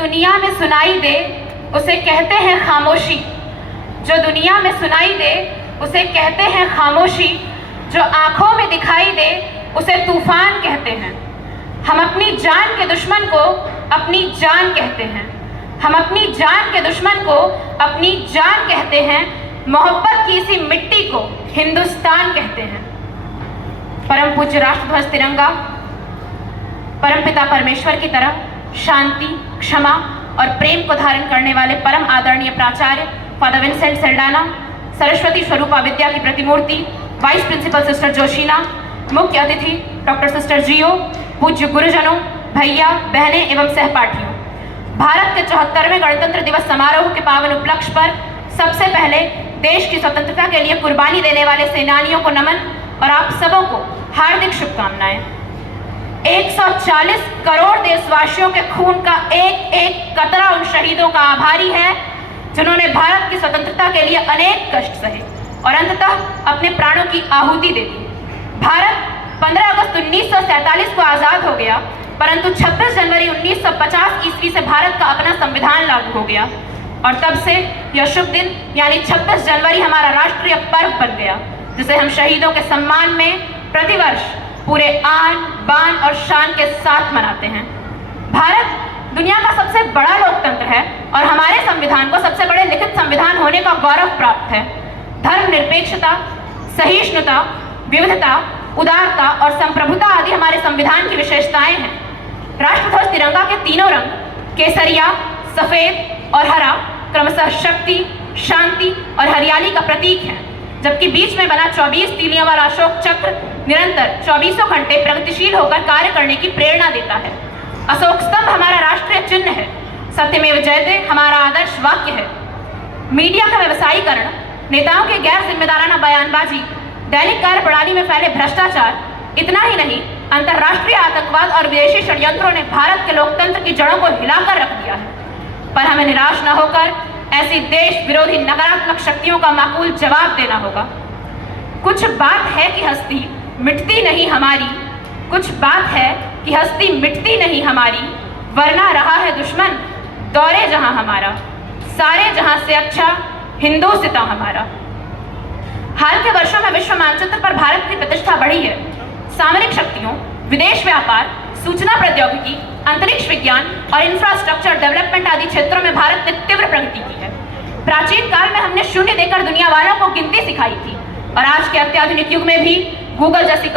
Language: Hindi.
दुनिया में सुनाई दे उसे कहते हैं खामोशी। जो दुनिया में सुनाई दे उसे कहते हैं खामोशी। जो आंखों में दिखाई दे उसे तूफान कहते हैं। हम अपनी जान के दुश्मन को अपनी जान कहते हैं। हम अपनी जान के दुश्मन को अपनी जान कहते हैं। मोहब्बत की इसी मिट्टी को हिंदुस्तान कहते हैं। परम पूज्य राष्ट्रध्वज तिरंगा परमपिता परमेश्वर की तरह शांति, क्षमा और प्रेम को धारण करने वाले परम आदरणीय प्राचार्य फादर विंसेंट सेल्डाना, सरस्वती स्वरूपा विद्या की प्रतिमूर्ति वाइस प्रिंसिपल सिस्टर जोशीना, मुख्य अतिथि डॉक्टर सिस्टर जियो, पूज्य गुरुजनों, भैया बहनें एवं सहपाठियों, भारत के 74वें गणतंत्र दिवस समारोह के पावन उपलक्ष्य पर सबसे पहले देश की स्वतंत्रता के लिए कुर्बानी देने वाले सेनानियों को नमन और आप सबों को हार्दिक शुभकामनाएं। 140 करोड़ देशवासियों के खून का एक एक कतरा उन शहीदों का आभारी है जिन्होंने भारत की स्वतंत्रता के लिए अनेक कष्ट सहे और अंततः अपने प्राणों की आहुति दे दी। भारत 15 अगस्त 1947 को आजाद हो गया, परंतु 26 जनवरी 1950 ईस्वी से भारत का अपना संविधान लागू हो गया और तब से यह शुभ दिन यानी 26 जनवरी हमारा राष्ट्रीय पर्व बन गया, जिसे हम शहीदों के सम्मान में प्रतिवर्ष पूरे आन बान और शान के साथ मनाते हैं। भारत दुनिया का सबसे बड़ा लोकतंत्र है और हमारे संविधान को सबसे बड़े लिखित संविधान होने का गौरव प्राप्त है। धर्मनिरपेक्षता, सहिष्णुता, विविधता, उदारता और संप्रभुता आदि हमारे संविधान की विशेषताएं हैं। राष्ट्रध्वज तिरंगा के तीनों रंग केसरिया, सफेद और हरा क्रमशः शक्ति, शांति और हरियाली का प्रतीक है, जबकि बीच में बना 24 तीलियों वाला अशोक चक्र निरंतर 24 घंटे प्रगतिशील होकर कार्य करने की प्रेरणा देता है। अशोक स्तंभ हमारा राष्ट्रीय चिन्ह है। सत्यमेव जयते हमारा आदर्श वाक्य है। मीडिया का व्यवसायीकरण, नेताओं के गैर जिम्मेदाराना बयानबाजी, दैनिक कार्य प्रणाली में फैले भ्रष्टाचार, इतना ही नहीं अंतर्राष्ट्रीय आतंकवाद और विदेशी षड्यंत्रों ने भारत के लोकतंत्र की जड़ों को हिलाकर रख दिया है। पर हमें निराश न होकर ऐसी देश विरोधी नकारात्मक शक्तियों का माकूल जवाब देना होगा। कुछ बात है कि हस्ती मिटती नहीं हमारी, कुछ बात है कि हस्ती मिटती नहीं हमारी, वरना रहा है दुश्मन दौरे जहां हमारा, सारे जहां से अच्छा हिंदुस्तान हमारा। हाल के वर्षों में विश्व मानचित्र पर भारत की प्रतिष्ठा बढ़ी है। सामरिक शक्तियों, विदेश व्यापार, सूचना प्रौद्योगिकी, अंतरिक्ष विज्ञान और इंफ्रास्ट्रक्चर डेवलपमेंट आदि क्षेत्रों में भारत ने तीव्र प्रगति की है। प्राचीन काल में हमने शून्य देकर दुनिया वालों को गिनती सिखाई थी और आज के अत्याधुनिक युग में भी गूगल जैसी